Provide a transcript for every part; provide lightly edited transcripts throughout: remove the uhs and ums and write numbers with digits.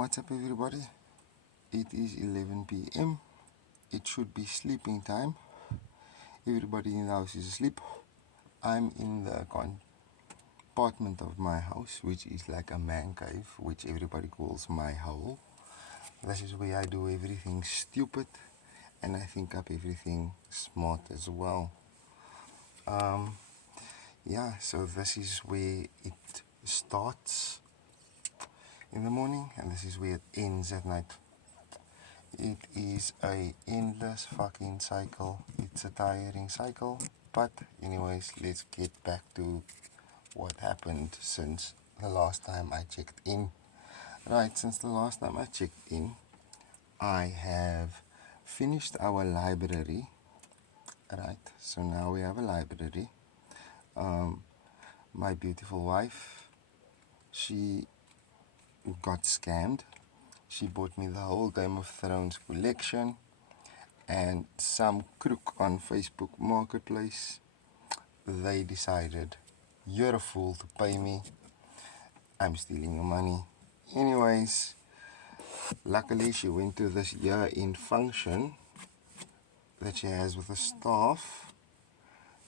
What's up, everybody? It is 11 p.m. It should be sleeping time. Everybody in the house is asleep. I'm in the compartment of my house, which is like a man cave, which everybody calls my hole. This is where I do everything stupid and I think up everything smart as well. So this is where it starts in the morning and this is where it ends at night. It is a endless fucking cycle. It's a tiring cycle. But anyways, let's get back to what happened since the last time I checked in. Right, since the last time I checked in, I have finished our library. Right, so now we have a library. My beautiful wife, she got scammed. She bought me the whole Game of Thrones collection, and some crook on Facebook Marketplace, they decided, you're a fool to pay me, I'm stealing your money. Anyways, luckily she went to this year-end function that she has with the staff.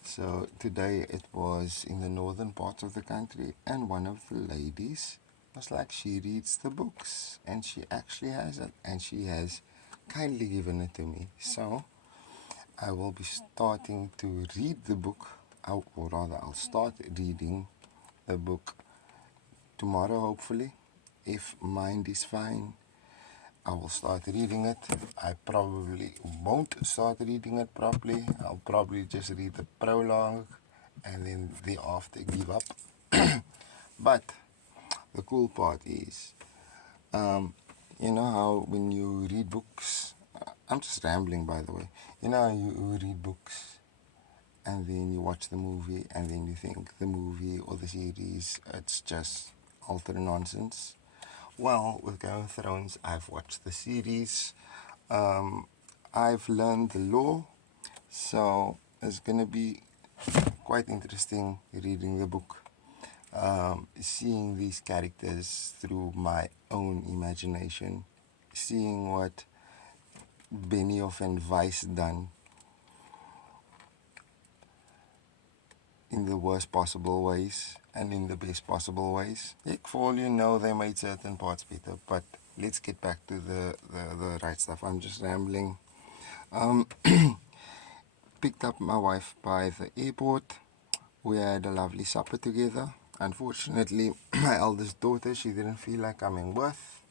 So today it was in the northern parts of the country, and one of the ladies was like, she reads the books and she actually has it, and she has kindly given it to me. So I will be starting to read the book, or rather I'll start reading the book tomorrow, hopefully. If mind is fine, I will start reading it. I probably won't start reading it properly. I'll probably just read the prologue and then thereafter give up. But the cool part is, you know how when you read books, I'm just rambling by the way, you know how you read books and then you watch the movie and then you think the movie or the series, it's just utter nonsense. Well, with Game of Thrones, I've watched the series. I've learned the lore, so it's gonna be quite interesting reading the book, seeing these characters through my own imagination, seeing what Benioff and Weiss done in the worst possible ways and in the best possible ways. Heck, for all you know, they made certain parts better, but let's get back to the right stuff. I'm just rambling. Picked up my wife by the airport. We had a lovely supper together. Unfortunately, my eldest daughter, she didn't feel like coming with.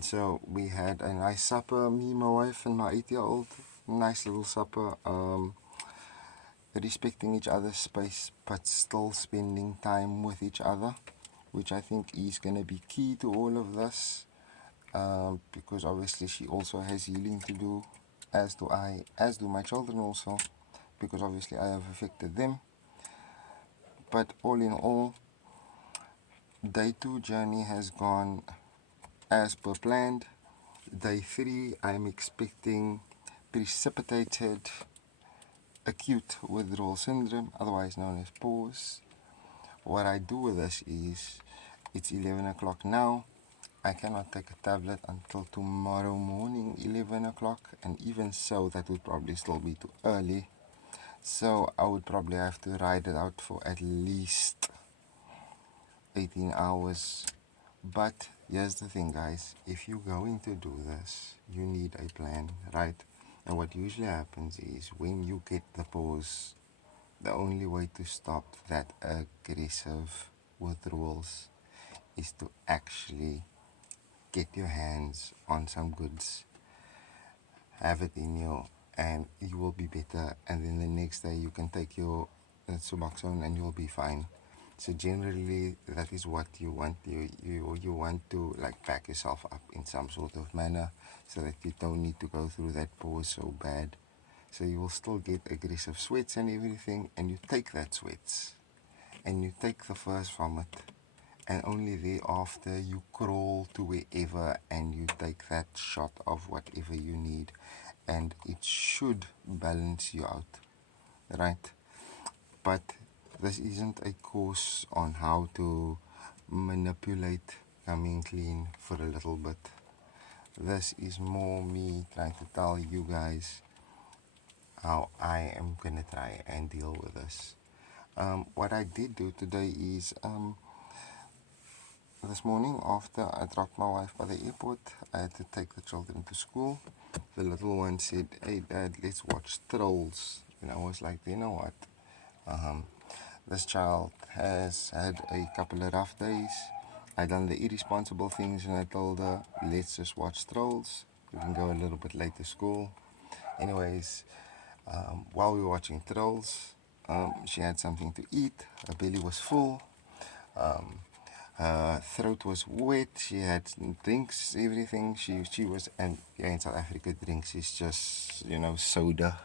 So we had a nice supper, me, my wife, and my 8-year-old. Nice little supper. Respecting each other's space, but still spending time with each other, which I think is going to be key to all of this, because obviously she also has healing to do, as do I, as do my children also, because obviously I have affected them. But all in all, day 2 journey has gone as per planned. Day 3, I'm expecting precipitated acute withdrawal syndrome, otherwise known as pause. What I do with this is, it's 11 o'clock now. I cannot take a tablet until tomorrow morning, 11 o'clock, and even so, that would probably still be too early. So I would probably have to ride it out for at least 18 hours. But here's the thing, guys. If you're going to do this, you need a plan, right? And what usually happens is, when you get the pause, the only way to stop that aggressive withdrawals is to actually get your hands on some goods, have it in you, and you will be better. And then the next day you can take your Suboxone and you'll be fine. So generally, that is what you want. You want to like back yourself up in some sort of manner, so that you don't need to go through that pause so bad. So you will still get aggressive sweats and everything, and you take that sweats, and you take the first vomit, and only thereafter you crawl to wherever and you take that shot of whatever you need, and it should balance you out, right? But this isn't a course on how to manipulate coming clean for a little bit. This is more me trying to tell you guys how I am gonna try and deal with this. What I did do today is this morning after I dropped my wife by the airport, I had to take the children to school. The little one said, "Hey Dad, let's watch Trolls." And I was like, you know what? This child has had a couple of rough days. I done the irresponsible things and I told her, let's just watch Trolls. We can go a little bit late to school. Anyways, while we were watching Trolls, she had something to eat. Her belly was full. Her throat was wet. She had drinks, everything. She was, and yeah, in South Africa, drinks is just, soda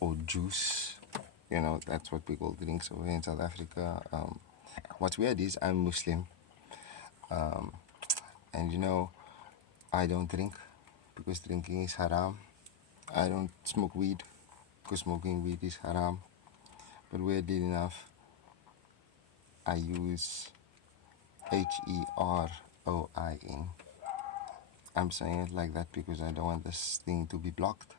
or juice. That's what we call drinks over here in South Africa. What's weird is I'm Muslim, and I don't drink because drinking is haram. I don't smoke weed because smoking weed is haram. But weirdly enough, I use HEROIN. I'm saying it like that because I don't want this thing to be blocked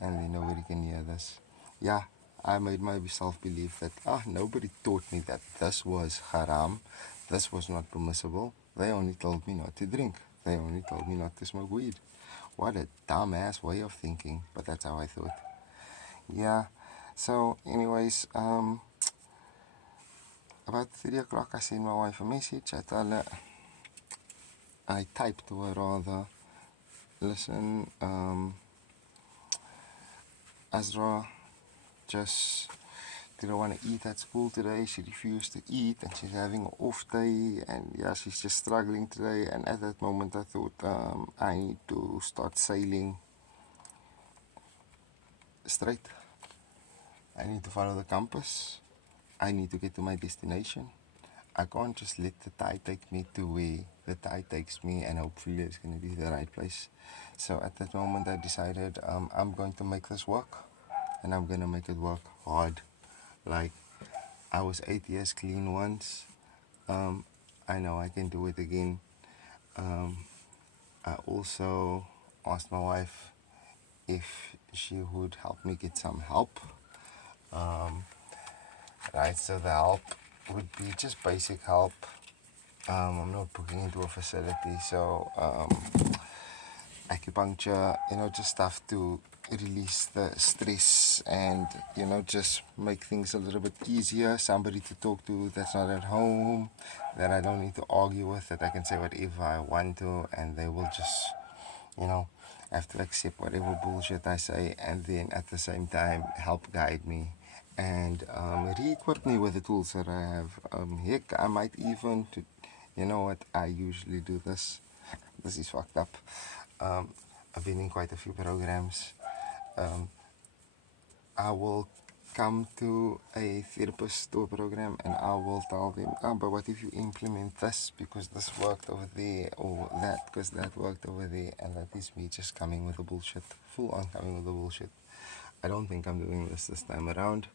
and then nobody can hear this. Yeah, I made myself believe that nobody taught me that this was haram, this was not permissible. They only told me not to drink. They only told me not to smoke weed. What a dumbass way of thinking, but that's how I thought. Yeah. So, anyways, about 3 o'clock, I sent my wife a message. I typed to her rather. Listen, Azra just didn't want to eat at school today. She refused to eat and she's having an off day and yeah, she's just struggling today. And at that moment I thought I need to start sailing straight. I need to follow the compass. I need to get to my destination. I can't just let the tide take me to where the tide takes me and hopefully it's going to be the right place. So at that moment I decided I'm going to make this work and I'm going to make it work hard. Like, I was 8 years clean once. I know I can do it again. I also asked my wife if she would help me get some help. Right, so the help would be just basic help. I'm not booking into a facility, so acupuncture, just stuff to release the stress and, just make things a little bit easier. Somebody to talk to that's not at home, that I don't need to argue with, that I can say whatever I want to, and they will just, have to accept whatever bullshit I say, and then at the same time help guide me and re-equip me with the tools that I have. Heck, I might even, you know what, I usually do this. This is fucked up. I've been in quite a few programs. I will come to a therapist or program and I will tell them, but what if you implement this because this worked over there, or that because that worked over there, and that is me just coming with the bullshit, full on coming with the bullshit. I don't think I'm doing this time around.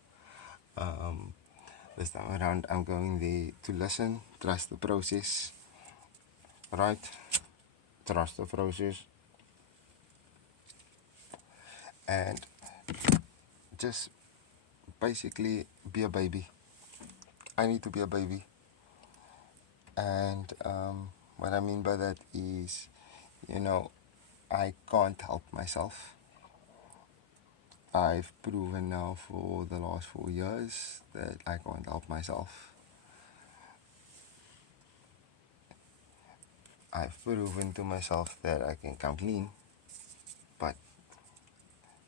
This time around I'm going there to listen, trust the process, right? Trust the process. And just basically be a baby. I need to be a baby. And what I mean by that is, I can't help myself. I've proven now for the last 4 years that I can't help myself. I've proven to myself that I can come clean, but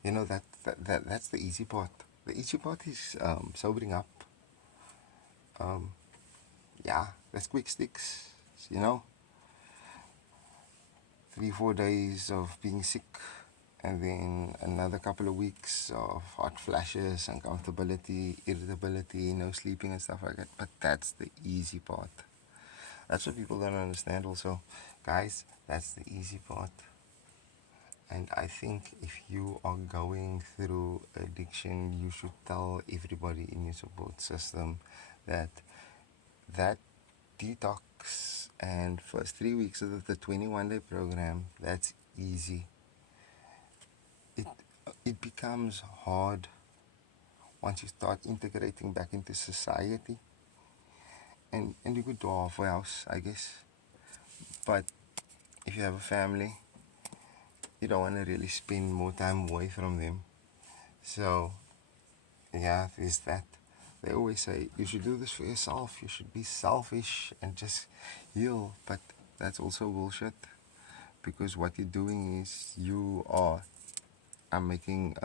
that's the easy part. The easy part is sobering up. Yeah, that's quick sticks, 3-4 days of being sick, and then another couple of weeks of hot flashes, uncomfortability, irritability, no sleeping and stuff like that. But that's the easy part. That's what people don't understand also. Guys, that's the easy part. And I think if you are going through addiction, you should tell everybody in your support system that detox And first 3 weeks of the 21-day program, that's easy. It it becomes hard once you start integrating back into society. And you could do a halfway house, I guess. But if you have a family, you don't want to really spend more time away from them. So, yeah, there's that. They always say you should do this for yourself. You should be selfish and just heal. But that's also bullshit, because what you're doing is you are, I'm making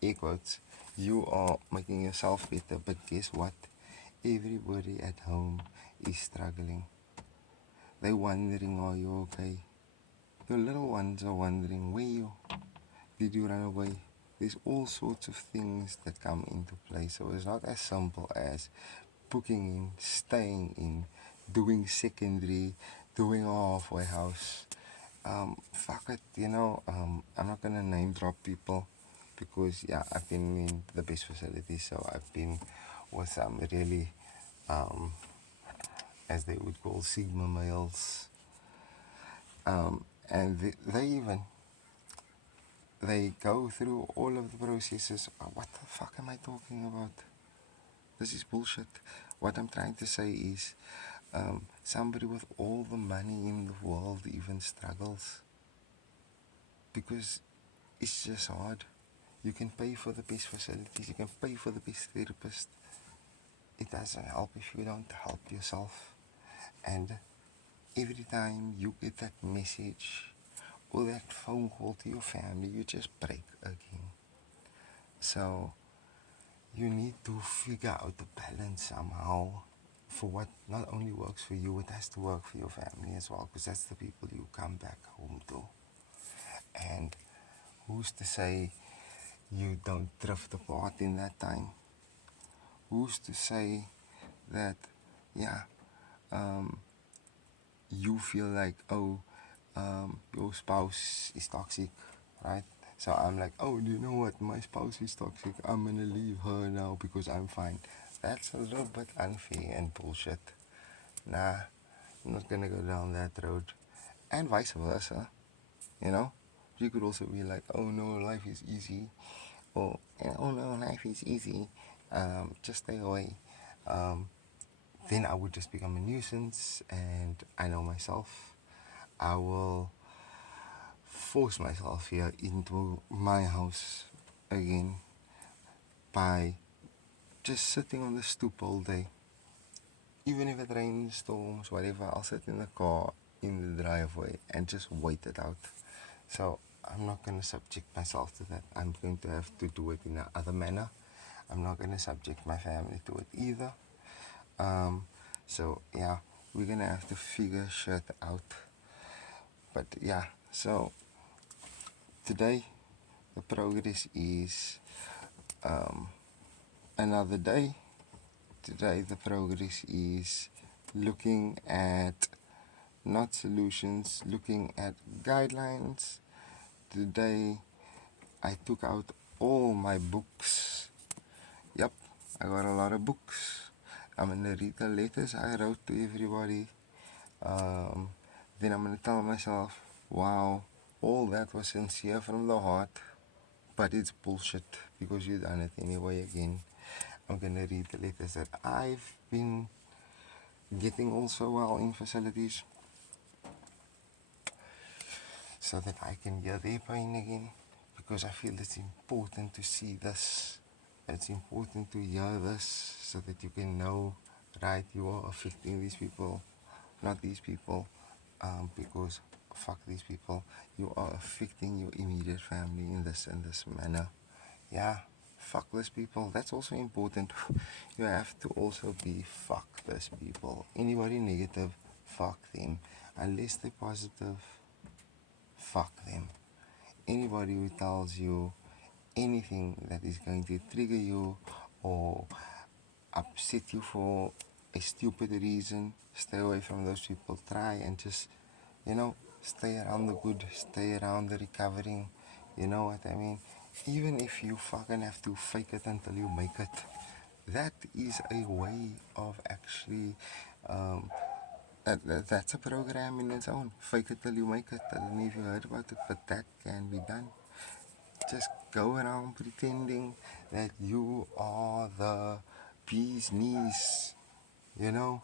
air quotes, you are making yourself better. But guess what? Everybody at home is struggling. They're wondering, are you okay? Your little ones are wondering, where you? Did you run away? There's all sorts of things that come into play. So it's not as simple as booking in, staying in, doing secondary, doing a halfway house. Fuck it, I'm not gonna name drop people because, yeah, I've been in the best facilities. So I've been with some really, um, as they would call, Sigma males. And they go through all of the processes. What the fuck am I talking about? This is bullshit. What I'm trying to say is, somebody with all the money in the world even struggles because it's just hard. You can pay for the best facilities, you can pay for the best therapist. It doesn't help if you don't help yourself. And every time you get that message or that phone call to your family, you just break again. So you need to figure out the balance somehow for what not only works for you, it has to work for your family as well, because that's the people you come back home to. And who's to say you don't drift apart in that time? Who's to say that, yeah, you feel like, oh, your spouse is toxic, right? So I'm like, oh, do you know what? My spouse is toxic. I'm gonna leave her now because I'm fine. That's a little bit unfair and bullshit. Nah, I'm not gonna go down that road. And vice versa, you know? You could also be like, oh no, life is easy. Or, oh no, life is easy. Just stay away. Then I would just become a nuisance, and I know myself. I will force myself here into my house again by just sitting on the stoop all day. Even if it rains, storms, whatever, I'll sit in the car, in the driveway, and just wait it out. So I'm not going to subject myself to that. I'm going to have to do it in another manner. I'm not going to subject my family to it either. So yeah, we're going to have to figure shit out. But yeah, so today the progress is another day. Today the progress is looking at not solutions, looking at guidelines. Today I took out all my books. Yep, I got a lot of books. I'm gonna read the letters I wrote to everybody. Then I'm gonna tell myself, wow, all that was sincere from the heart, but it's bullshit because you done it anyway again. I'm gonna read the letters that I've been getting also while in facilities so that I can hear their pain again, because I feel it's important to see this. It's important to hear this so that you can know, right, you are affecting these people, not these people, because fuck these people. You are affecting your immediate family in this manner. Yeah, fuck these people. That's also important. You have to also be fuck these people. Anybody negative, fuck them. Unless they're positive, fuck them. Anybody who tells you anything that is going to trigger you or upset you for a stupid reason, stay away from those people. Try and just, stay around the good, stay around the recovering. You know what I mean? Even if you fucking have to fake it until you make it, that is a way of actually That's a program in its own. Fake it till you make it. I don't know if you heard about it, but that can be done. Just go around pretending that you are the bee's knees. You know,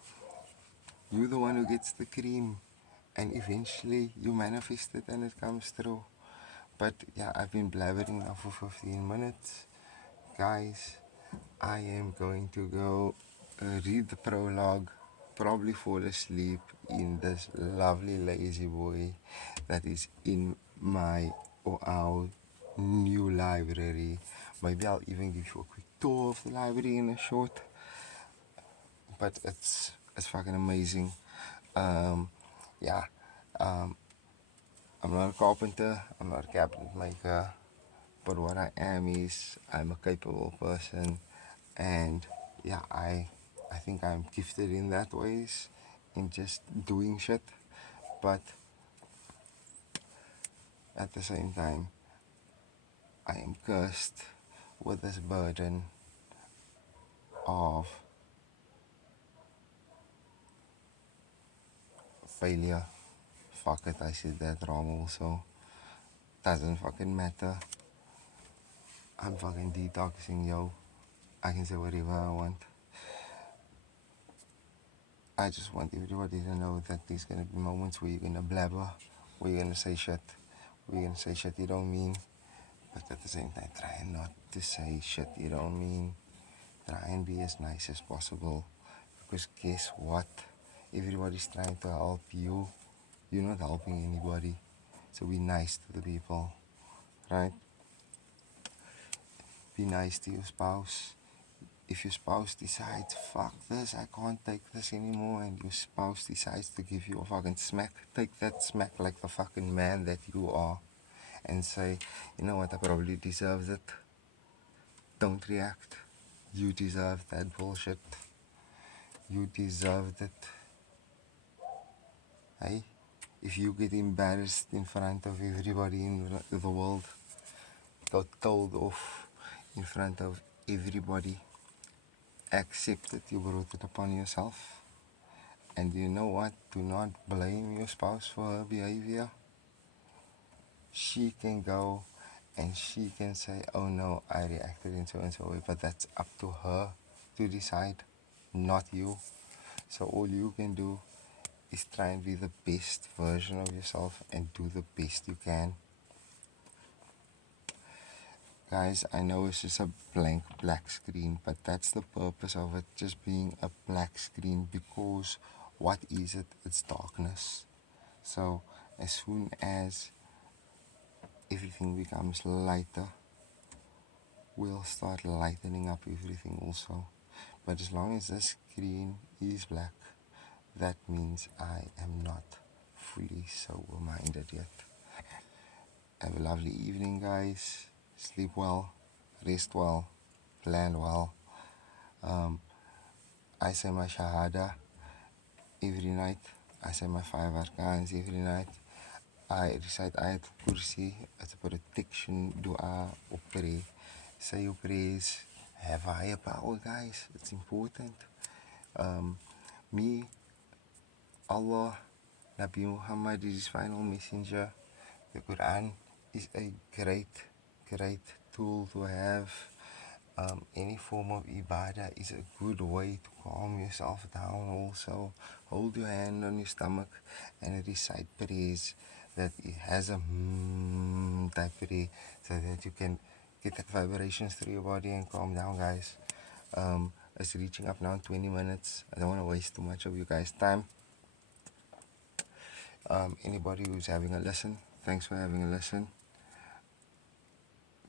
you're the one who gets the cream, and eventually you manifest it and it comes through. But yeah, I've been blabbering now for 15 minutes. Guys, I am going to go read the prologue, probably fall asleep in this lovely lazy boy that is in my or our new library. Maybe I'll even give you a quick tour of the library in a short, but it's fucking amazing. Um, yeah, um, I'm not a carpenter, I'm not a cabinet maker, but what I am is I'm a capable person, and yeah, I think I'm gifted in that ways, in just doing shit. But at the same time, I am cursed with this burden of failure. Fuck it, I said that wrong also. Doesn't fucking matter. I'm fucking detoxing, yo. I can say whatever I want. I just want everybody to know that there's gonna be moments where you're gonna blabber, where you're gonna say shit, where you're gonna say shit you don't mean. But at the same time, try not to say shit you don't mean. Try and be as nice as possible. Because guess what? Everybody's trying to help you. You're not helping anybody. So be nice to the people, right? Be nice to your spouse. If your spouse decides, fuck this, I can't take this anymore, and your spouse decides to give you a fucking smack, take that smack like the fucking man that you are, and say, you know what, I probably deserve it. Don't react. You deserve that bullshit. You deserved it. Hey? If you get embarrassed in front of everybody in the world, got told off in front of everybody, accept that you brought it upon yourself. And you know what? Do not blame your spouse for her behavior. She can go and she can say, oh no, I reacted in so and so way, but that's up to her to decide, not you. So all you can do is try and be the best version of yourself and do the best you can. Guys, I know it's just a blank black screen, but that's the purpose of it, just being a black screen, because what is it? It's darkness. So as soon as everything becomes lighter, we'll start lightening up everything also. But as long as the screen is black, that means I am not fully sober minded yet. Have a lovely evening, guys. Sleep well, rest well, plan well. I say my Shahada every night. I say my 5 arkans every night. I recite Ayat Kursi as a protection dua or pray. Say your prayers. Have a higher power, guys. It's important. Me, Allah, Nabi Muhammad is his final messenger. The Quran is a great tool to have. Any form of ibadah is a good way to calm yourself down also. Hold your hand on your stomach and recite prayers that it has a type prayer, so that you can get that vibrations through your body and calm down, guys. It's reaching up now in 20 minutes. I don't want to waste too much of you guys' time. Anybody who's having a listen, thanks for having a listen.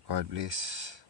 God bless.